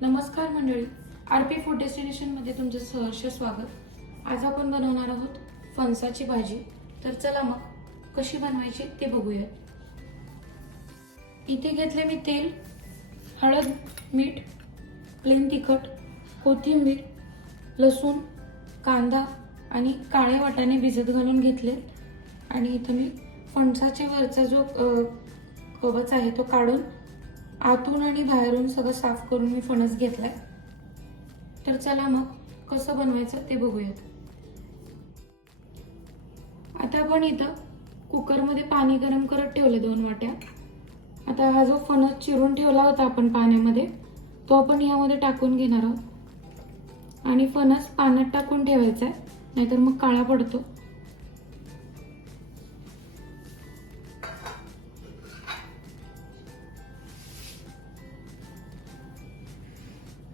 नमस्कार मंडळी, RP food डेस्टिनेशनमध्ये तुमचं सहर्ष स्वागत। आज आपण बनवणार आहोत फणसाची भाजी। तर चला मग कशी बनवायची ते बघूया। इथे घेतले मी तेल, हळद, मीठ, प्लेन तिखट, कोथिंबीर, लसूण, कांदा आणि काळे वाटाणे भिजत घालून घेतले। आणि इथे मी फणसाच्या वरचा जो कवच आहे तो काढून आतून आणि बाहेरून सगळं साफ करून मी फणस घेतलाय। तर चला मग कसं बनवायचं ते बघूया। आता आपण इथं कुकर मध्ये पाणी गरम करत ठेवले 2 वाट्या। आता हा जो फणस चिरून ठेवला होता आपण पाण्यामध्ये तो आपण यामध्ये टाकून घेणार आहोत आणि फणस पाण्यात टाकून ठेवायचा आहे, नाहीतर मग काळा पडतो।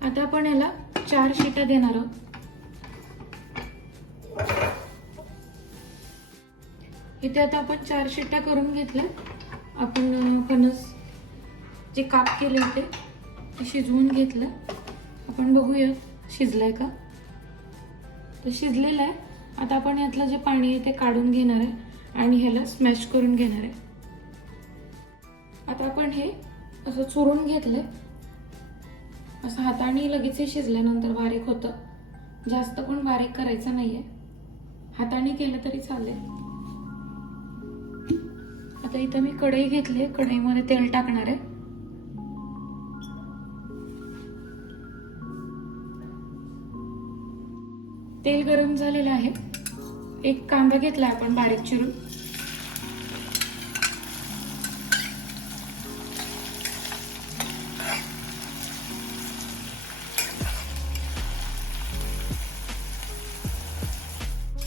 आता आपण याला 4 शिट्या देणार आहोत। इथे आता आपण 4 शिट्या करून घेतल्या। आपण फणस जे काप केले ते शिजवून घेतलं। आपण बघूया शिजलाय का। तर शिजलेलं आहे। आता आपण यातलं जे पाणी आहे ते काढून घेणार आहे आणि ह्याला स्मॅश करून घेणार आहे। आता आपण हे असं चुरून घेतलंय। असं हाताने लगेच शिजल्यानंतर बारीक होतं, जास्त पण बारीक करायचं नाहीये, हाताने केलं तरी चालेल। आता इथं मी कढई घेतली, कढईमध्ये तेल टाकणार आहे। तेल गरम झालेलं आहे। एक कांदा घेतला आपण बारीक चिरून,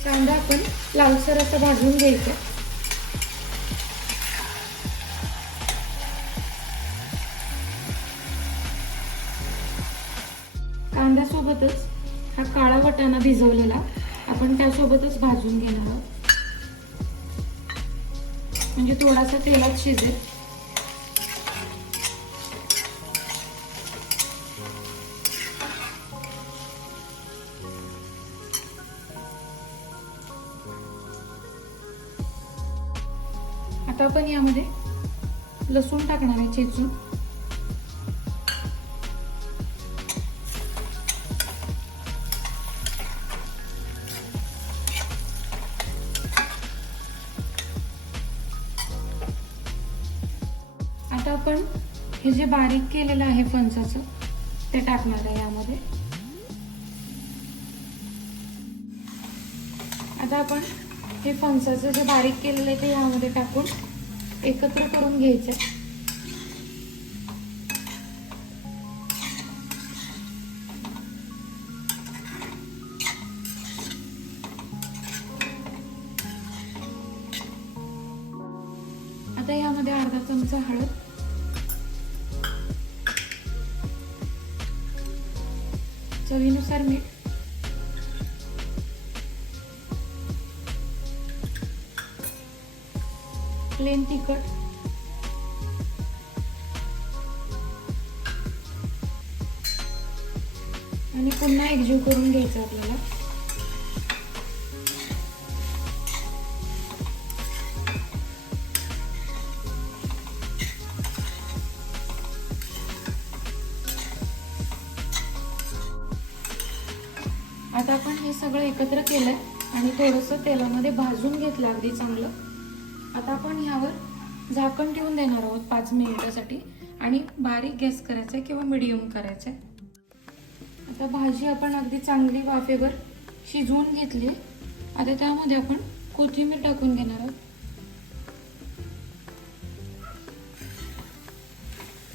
कांदा आपण लालसर असं भाजून घ्यायचा। कांद्यासोबतच हा काळा वाटाणा भिजवलेला आपण त्यासोबतच भाजून घेणार आहोत, म्हणजे थोडासा तेलात शिजेल। आता आपण यामध्ये लसूण टाकणार आहे चेचून। आता आपण हे जे बारीक केलेलं आहे फणसाचं ते टाकणार आहे यामध्ये। आता आपण हे फणसाचं जे बारीक केलेलं आहे ते यामध्ये टाकून एकत्र करून घ्यायचे। आता यामध्ये अर्धा चमचा हळद, चवीनुसार मीठ, प्लेन तिखट, आणि पुन्हा एकजीव करून घ्यायचं आपल्याला। आता आपण हे सगळं एकत्र केलंय आणि थोडंसं तेलामध्ये भाजून घेतलं अगदी चांगलं। आता आपण यावर झाकण ठेवून देणार आहोत 5 मिनिटासाठी आणि बारीक गॅस करायचा किंवा मीडियम करायचा। आता भाजी आपण अगदी चांगली वाफेवर शिजवून घेतली। आता त्यामध्ये आपण कोथिंबीर टाकून घेणार आहोत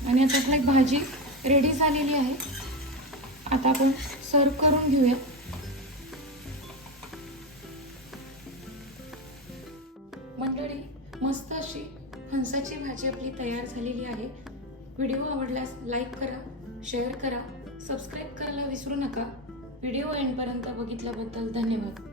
आणि आता आपली भाजी रेडी झालेली आहे। आता आपण सर्व करून घेऊया। मंडळी, मस्त अशी फणसाची भाजी आपली तयार झालेली आहे। व्हिडिओ आवडल्यास लाईक करा, शेअर करा, सबस्क्राईब करायला विसरू नका। व्हिडिओ एंडपर्यंत बघितल्याबद्दल धन्यवाद।